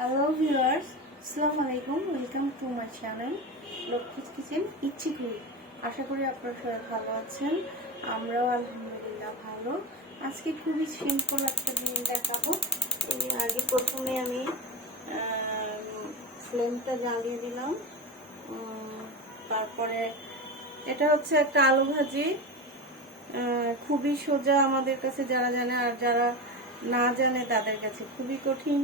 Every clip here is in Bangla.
হ্যালো ভিউয়ার্স, আসসালামু আলাইকুম। Welcome to my channel Lakshmi's kitchen ইচ্ছি করি। আশা করি আপনারা সবাই ভালো আছেন। আমরাও আলহামদুলিল্লাহ ভালো। আজকে খুবই সিম্পল একটা জিনিস দেখাবো। এই আগে প্রথমে আমি ফ্লেমটা জ্বালিয়ে দিলাম। তারপরে এটা হচ্ছে একটা আলু ভাজি। খুবই সোজা আমাদের কাছে যারা জানে, আর যারা না জানে তাদের কাছে খুবই কঠিন।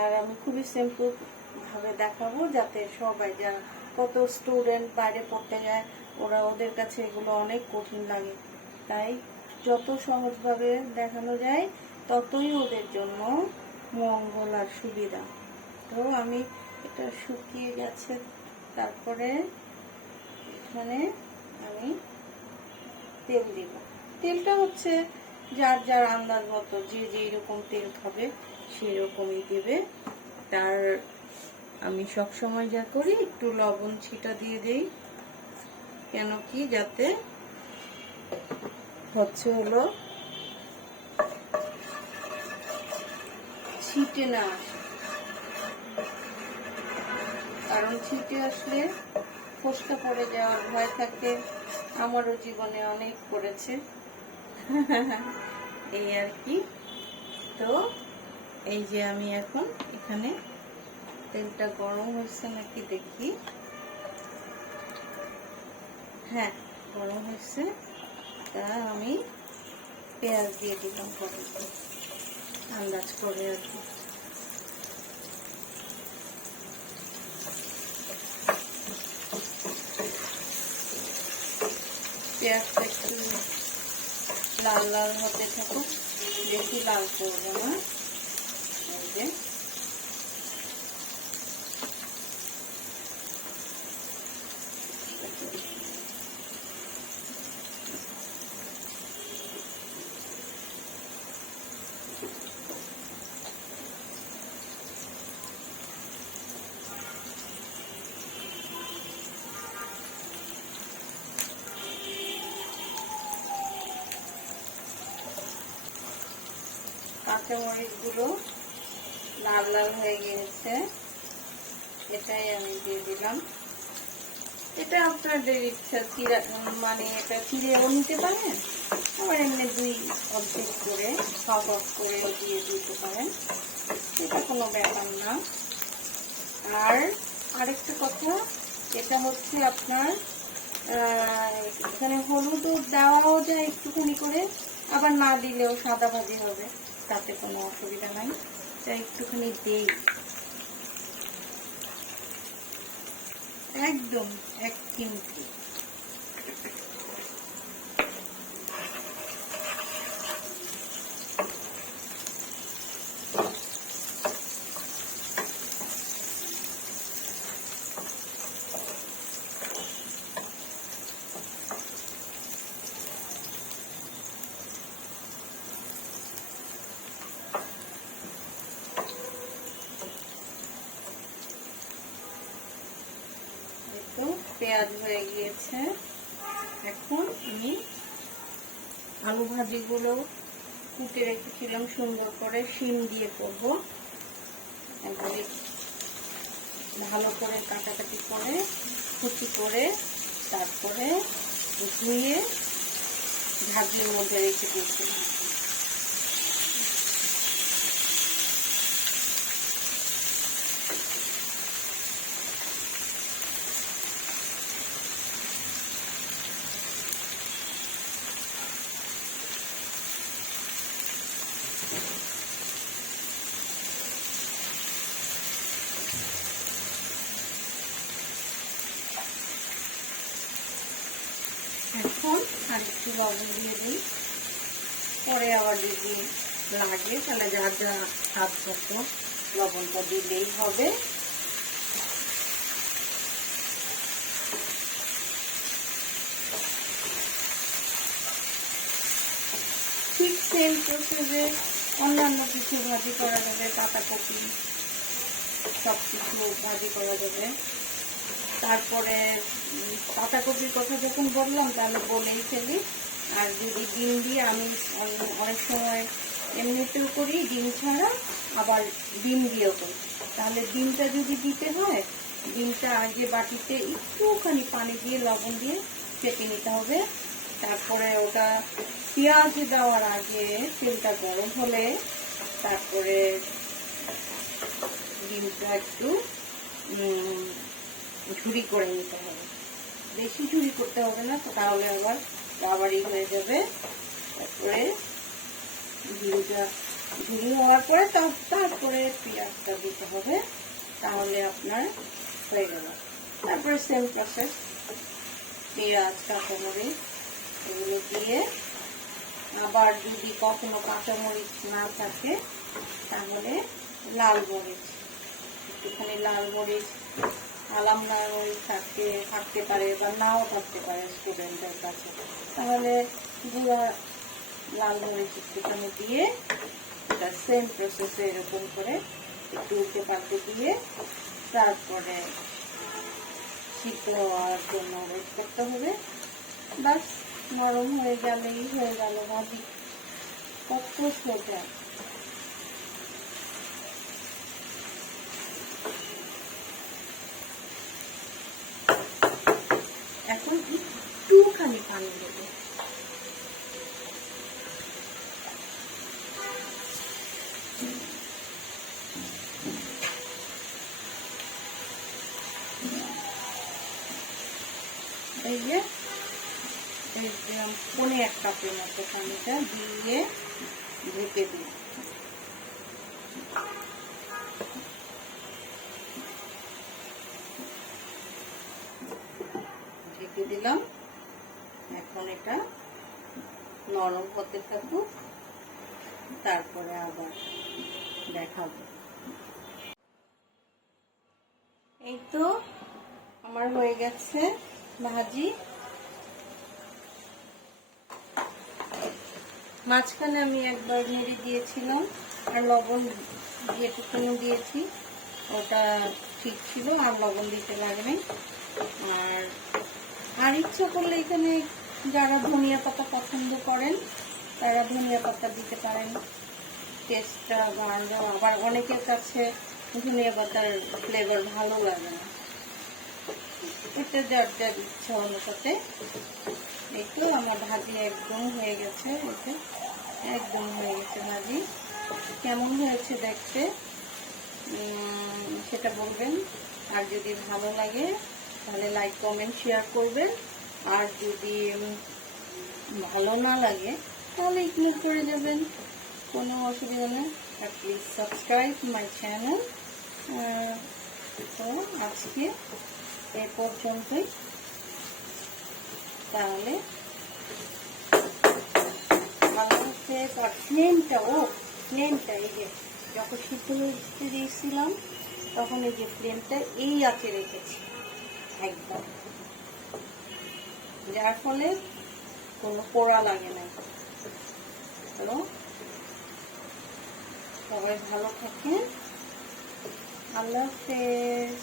আর আমি খুবই সিম্পল ভাবে দেখাবো, যাতে সবাই, যারা কত স্টুডেন্ট বাইরে পড়তে যায়, ওদের কাছে এগুলো অনেক কঠিন লাগে। তাই যত সহজভাবে দেখানো যায় ততই ওদের জন্য মঙ্গল আর সুবিধা। তো আমি এটা শুকিয়ে গেছে, তারপরে এখানে আমি তেল দিব। তেলটা হচ্ছে যার যার আন্দাজ মতো, যে যেরকম তেল খাবে সেই রকমই দেবে। তার আমি সব সময় যা করি, একটু লবণ ছিটা দিয়ে দেই, কেন কি যাতে হলো ছিটে না আসে। কারণ ছিটে আসলে ফোসকা পড়ে যাওয়ার ভয় থাকে। আমারও জীবনে অনেক পড়েছে এই আর কি। তো এই যে আমি এখন এখানে তেলটা গরম হয়েছে নাকি দেখি। হ্যাঁ, গরম হয়েছে। তা আমি পেঁয়াজ দিয়ে দিলাম কড়াইতে, আন্দাজ করে আর কি। পেঁয়াজটা একটু লাল লাল হতে থাকুক, বেশি লাল করবো না। এই যে কাঁচামরিচগুলো লাল লাল হয়ে গিয়েছে, এটাই আমি দিয়ে দিলাম। এটা আপনাদের ইচ্ছা, মানে এটা চিড়েও নিতে পারেন, আবার এমনি দুই অর্ধেক করে হাফ অফ করে দিয়ে দিতে পারেন, এটা কোনো ব্যাপার না। আর আরেকটা কথা, এটা হচ্ছে আপনার এখানে হলুদ দেওয়াও যায় একটুখানি করে, আবার না দিলেও সাদা ভাজি হবে, তাতে কোনো অসুবিধা নাই। তাই একটুখানি দেই, একদম 1 চিমটি। পেঁয়াজ হয়ে গিয়েছে। এখন আমি আলু ভাজিগুলো কুটে রেখেছিলাম সুন্দর করে, শিম দিয়ে করবো। একবারে ভালো করে কাটাকাটি করে কুচি করে, তারপরে ধুয়ে ঝাঁঝরির মধ্যে রেখে দিয়েছিলাম। এখন আর একটু লবণ দিয়ে দিই, পরে আবার যদি লাগে তাহলে যার যা স্বাদ মতো লবণটা দিলেই হবে। ঠিক সেম প্রসেসে অন্যান্য কিছু ভাজি করা যাবে, পাতাকপি সব কিছু ভাজি করা যাবে। তারপরে পাতাকপির কথা যখন বললাম তাহলে বলেই ফেলি, আর যদি ডিম দিয়ে আমি অনেক সময় এমনিতেও করি ডিম ছাড়া, আবার ডিম দিয়েও করি। তাহলে ডিমটা যদি দিতে হয়, ডিমটা আগে বাটিতে একটুখানি পানি দিয়ে লবণ দিয়ে ফেটে নিতে হবে। তারপরে ওটা পেঁয়াজ দেওয়ার আগে তেলটা গরম হলে তারপরে ডিমটা একটু ঝুরি করে নিতে হবে। বেশি ঝুরি করতে হবে না, তাহলে আবার রাবারি হয়ে যাবে। তারপরে ডিমটা ঝুরি হওয়ার পরে তারপরে পেঁয়াজটা দিতে হবে, তাহলে আপনার হয়ে গেল। তারপরে সেম প্রসেস, পেঁয়াজ কাঁচামরিচ এগুলো দিয়ে, আবার যদি কখনো কাঁচামরিচ না থাকে তাহলে লাল মরিচ, একটুখানি লাল মরিচ, আলাম লাল মরিচ থাকতে পারে বা নাও থাকতে পারে স্টুডেন্টদের কাছে, তাহলে গুঁড়া লাল মরিচ একটুখানি দিয়ে এটা সেম প্রসেসে এরকম করে একটু উল্টে পাল্টে দিয়ে তারপরে সিদ্ধ হওয়ার জন্য ওয়েট করতে হবে। বাস, নরম হয়ে গেলেই হয়ে গেল ভাজি। কত সোজা। এখন একটুখানি পানি দেবো। এই যে পনে 1 কাপের মতো পানিটা দিয়ে ঢেকে দিই। ঢেকে দিলাম। এখন এটা নরম হতে থাকুক, তারপরে আবার দেখাবো। এই তো আমার হয়ে গেছে ভাজি। মাঝখানে আমি একবার নেড়ে দিয়েছিলাম আর লবণ যেটুকুনি দিয়েছি ওটা ঠিক ছিল, আর লবণ দিতে লাগবে। আর ইচ্ছা করলে এখানে যারা ধনিয়া পাতা পছন্দ করেন তারা ধনিয়া পাতা দিতে পারেন, টেস্টটা বাড়বে। আবার অনেকের কাছে ধনিয়া পাতার ফ্লেভার ভালো লাগে না, এটা যার যার ইচ্ছা অনুসারে। এই তো আমার ভাজি একদম হয়ে গেছে, একদম হয়ে গেছে ভাজি। কেমন হয়েছে দেখতে সেটা বলবেন, আর যদি ভালো লাগে তাহলে লাইক কমেন্ট শেয়ার করবেন, আর যদি ভালো না লাগে তাহলে ইগনোর করে যাবেন, কোনো অসুবিধা নেই। আর প্লিজ সাবস্ক্রাইব মাই চ্যানেল। তো আজকে এ পর্যন্তই, তাহলে আর ফ্লেমটা এই যে যখন সিদ্ধ হতে দিয়েছিলাম তখন এই যে ফ্লেমটা এই আঁচে রেখেছি একদম, যার ফলে কোনো পোড়া লাগে না। তো সবাই ভালো থাকেন, আল্লাহ হাফেজ।